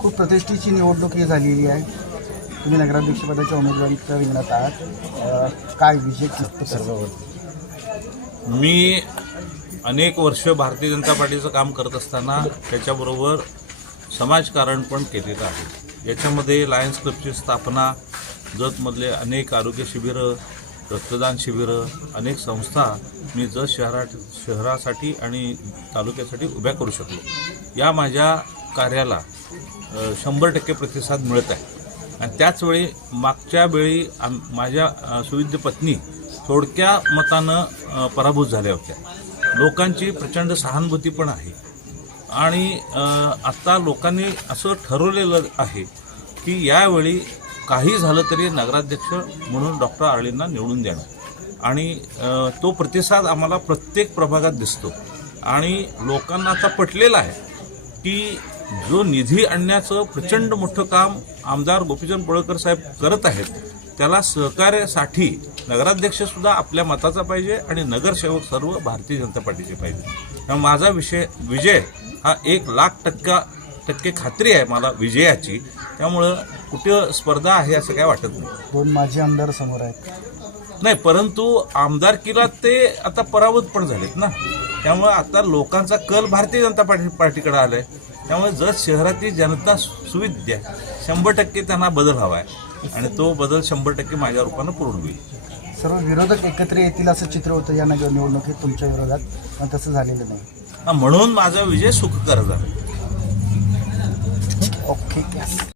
खूप प्रतिष्ठेची निवडणूक ही झालेली आहे. तुम्ही नगराध्यक्षपदाच्या उमेदवारीच्या रिंगणात आहात. काय विजय सर्व मी अनेक वर्ष भारतीय जनता पार्टीचं काम करत असताना त्याच्याबरोबर समाजकारण पण केलेलं आहे. याच्यामध्ये लायन्स क्लबची स्थापना जतमधले अनेक आरोग्य शिबिरं रक्तदान शिबिरं अनेक संस्था मी जत शहरा शहरासाठी आणि तालुक्यासाठी उभ्या करू शकलो. या माझ्या कार्याला शंभर टक्के प्रतिसाद मिळत आहे. आणि त्याचवेळी मागच्या वेळी आम माझ्या सुविध्य पत्नी थोडक्या मतानं पराभूत झाल्या होत्या. लोकांची प्रचंड सहानुभूती पण आहे. आणि आत्ता लोकांनी असं ठरवलेलं आहे की यावेळी काही झालं तरी नगराध्यक्ष म्हणून डॉक्टर आळींना निवडून देणं आणि तो प्रतिसाद आम्हाला प्रत्येक प्रभागात दिसतो. आणि लोकांना आता पटलेला आहे की जो निधी आणण्याचं प्रचंड मोठं काम आमदार गोपीचंद पळकर साहेब करत आहेत त्याला सहकार्यासाठी नगराध्यक्ष सुद्धा आपल्या मताचा पाहिजे आणि नगरसेवक सर्व भारतीय जनता पार्टीचे पाहिजे. माझा विषय विजय हा एक लाख टक्का टक्के खात्री आहे मला विजयाची. त्यामुळं कुठं स्पर्धा आहे असं काय वाटत नाही. दोन माजी आमदार समोर आहेत. नाही परंतु आमदारकीला ते आता पराभूत पण झालेत ना. त्यामुळे आता लोकांचा कल भारतीय जनता पार्टी पार्टीकडे आलाय. त्यामुळे जर शहरातील जनता सुविद्या शंभर टक्के त्यांना बदल हवा आहे. आणि तो बदल शंभर टक्के माझ्या रूपानं पूर्ण होईल. सर्व विरोधक एकत्र येतील असं चित्र होतं या नगर निवडणुकीत तुमच्या विरोधात पण तसं झालेलं नाही. म्हणून माझा विजय सुखकर झाला. ओके